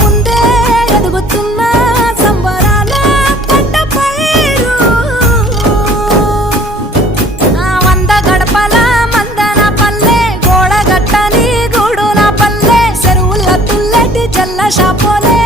ముందే ఎదుగుతున్న సంబరాల పంట పైరు వంద గడపల మందన పల్లె గోడ గట్టని గూడున పల్లె చెరువుల తుల్లటి జల్ల షాపోలే